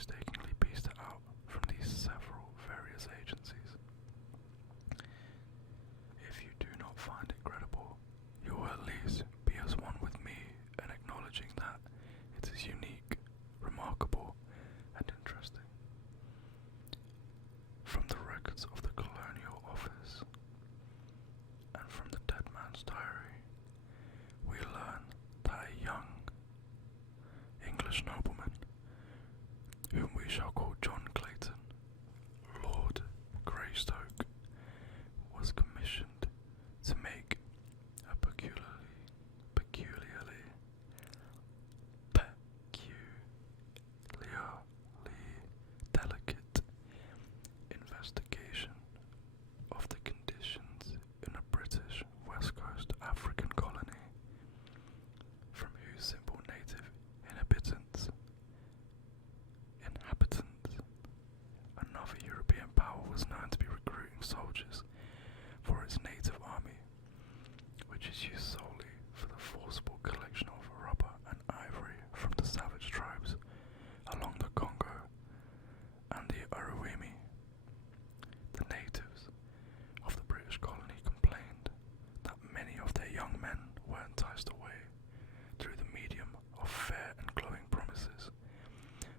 painstakingly pieced it out from these several various agencies. If you do not find it credible, you will at least be as one with me in acknowledging that it is unique, remarkable, and interesting. From the records of the Colonial Office and from the dead man's diary, we learn that a young English nobleman, whom we shall call John Clayton, Lord Greystoke, was commissioned to make a peculiarly delicate investigation of the conditions in a British West Coast African colony, from whose simple native inhabitants, another European power was known to be recruiting soldiers for its native army, which is used solely for the forcible collection of rubber and ivory from the savage tribes along the Congo and the Uruwimi. The natives of the British colony complained that many of their young men were enticed away through the medium of fair and glowing promises,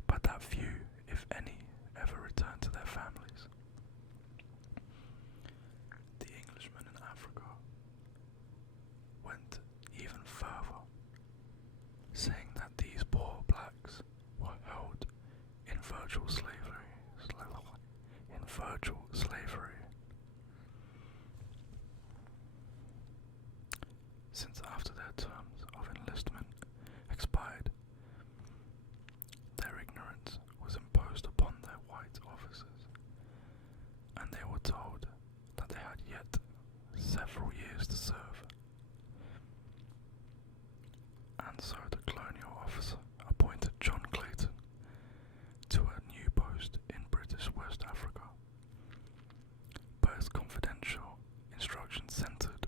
but that few, if any, ever returned to their families. The Englishmen in Africa went even further, saying that these poor blacks were held in virtual slavery. Since after their terms of enlistment expired, their ignorance was imposed upon their white officers, and they were told that they had yet several years to serve. And so the colonial officer appointed John Clayton to a new post in British West Africa, but his confidential instructions centered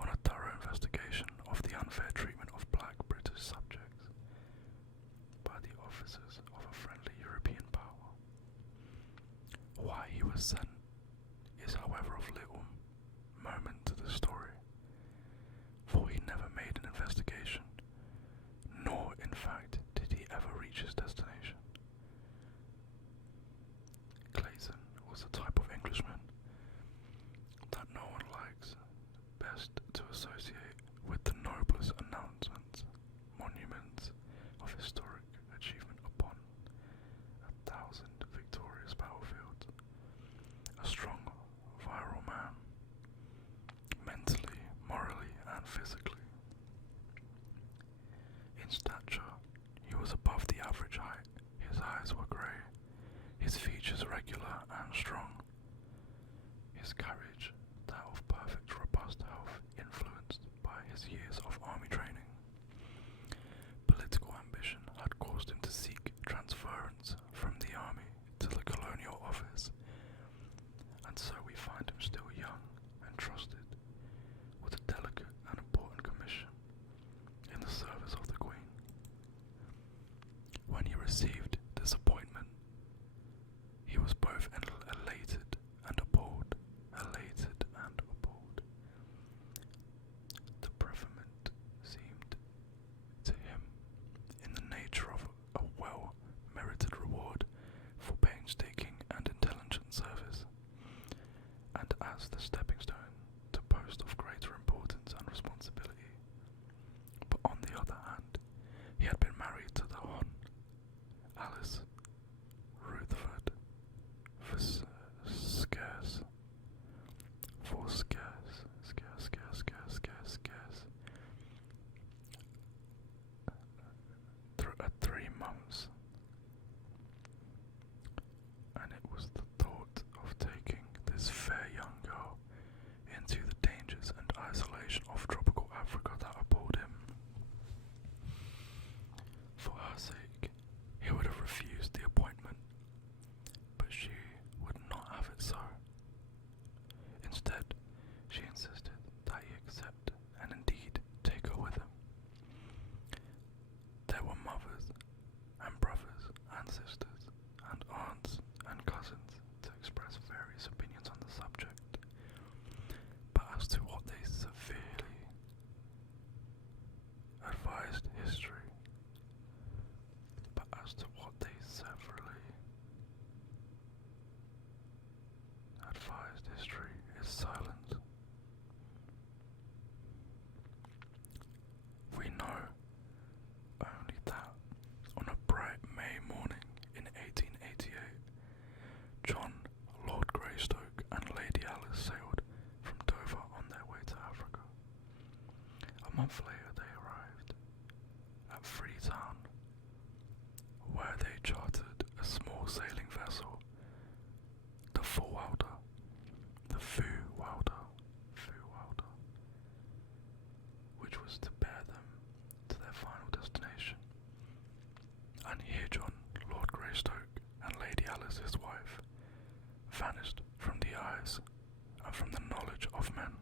on a thorough investigation of the unfair treatment of black British subjects by the officers of a friendly European power. Why he was sent is, however, of little moment to the story, for he never made an investigation, nor, in fact, did he ever reach his destination. Clayton was the type of Englishman that no one likes best to associate with the noblest monuments of historic achievement upon 1,000 victorious battlefields. A strong, virile man, mentally, morally, and physically. In stature, he was above the average height. His eyes were grey, his features regular and strong, his carriage that of perfect robust health, influenced by his years of army training. Political ambition had caused him to seek transference from the army to the colonial office, and so we find him still young and trusted with a delicate and important commission in the service of the Queen. When he received this appointment, he was both elated and appalled. The preferment seemed to him in the nature of a well-merited reward for painstaking and intelligent service, and as the stepping stone to post of greater importance and responsibility. But on the other hand, he had been married to the Hon. Alice Rutherford for scarce at 3 months, and it was the thought of taking this fair young girl into the dangers and isolation of tropical Africa that appalled him. For her sake, he would have refused Lady Alice, his wife, vanished from the eyes and from the knowledge of men.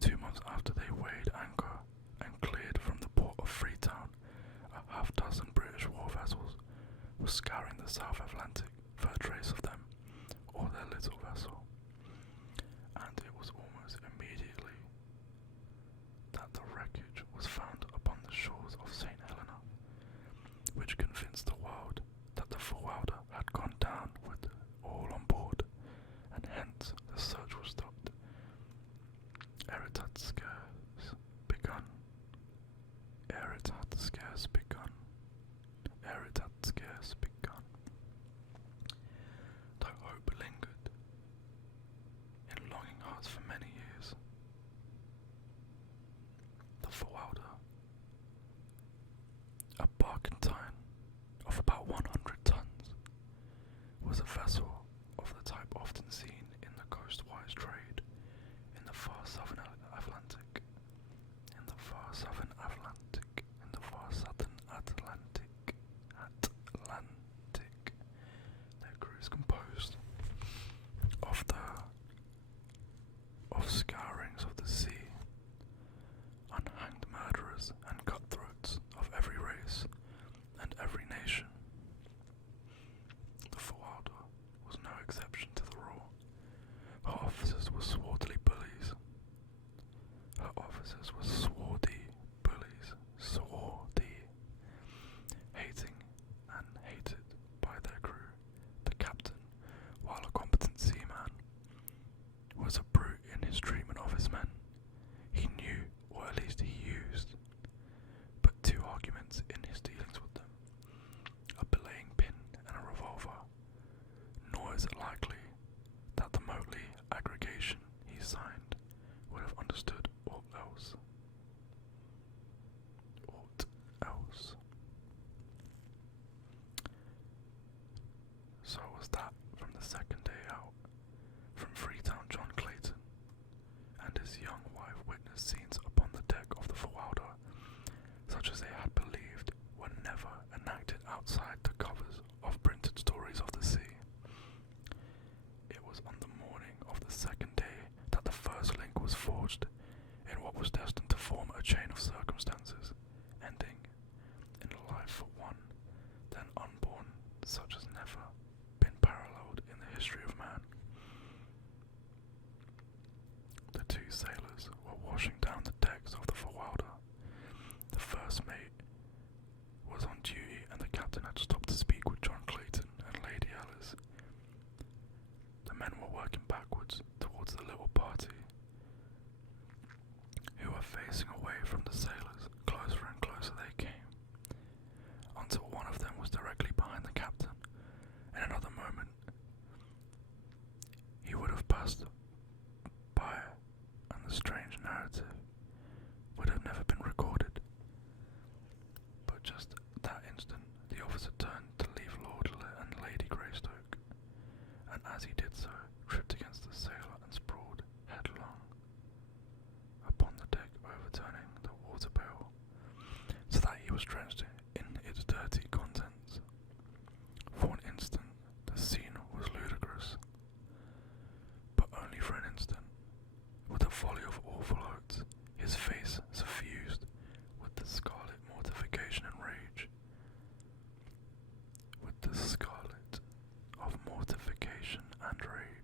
2 months after they weighed anchor and cleared from the port of Freetown, a half-dozen British war vessels were scouring the South Atlantic for a trace of them or their little vessel, and it was almost immediately that the wreckage was found upon the shores of St. Helena, which convinced the world that the 𝗦𝗪𝗪𝗣𝗪 had gone down with all on board, and hence the search was stopped. It had scarce begun. It had scarce begun. It had scarce begun. Though hope lingered in longing hearts for many years, the 𝗦𝗪𝗪𝗣𝗪, a barkentine of about 100 tons, was a vessel of the type often seen in the coastwise trade in the far southern Atlantic, in the far southern Atlantic, in the far southern Atlantic. Their crew is composed of scourings of the sea, unhanged murderers and cutthroats of every race and every nation. The 𝗦𝗪𝗪𝗣𝗪 was no exception to the rule. Her officers were swarthy bullies. Her officers were swarthy bullies, hating and hated by their crew. The captain, while a competent seaman, was a brute in his treatment of his men. He knew, or at least he used, but 2 arguments in his dealings with them: a belaying pin and a revolver. Nor is it likely that the motley aggregation he signed would have understood aught else. So was that from the second day out. From Freetown, John Clayton and his young wife witnessed scenes upon the deck of the 𝗦𝗪𝗪𝗪𝗪, such as they had believed were never enacted outside the covers of printed stories of the sea. It was on the morning of the second day that the first link was forged in what was destined to form a chain of circumstances, ending in a life for one, then unborn, such as never been paralleled in the history of man. The 2 sailors were washing down the decks of the 𝗦𝗪𝗪𝗪𝗪. The first mate was on duty, and the captain had stopped to speak with John Clayton and Lady Alice. The men were working backwards towards the little party, who were facing away from the sailors. Closer and closer they came, until one of them was directly behind the captain. In another moment, he would have passed by, and the strange narrative would have never been recorded. But just at that instant, the officer turned to leave Lord and Lady Greystoke, and as he did so, tripped against the sailor and sprawled headlong upon the deck, overturning the water pail, so that he was drenched in its dirty contents. For an instant, the scene was ludicrous, but only for an instant. With a volley of awful oaths, his face suffused with the scarlet mortification and rage. With the scarlet of mortification and rage.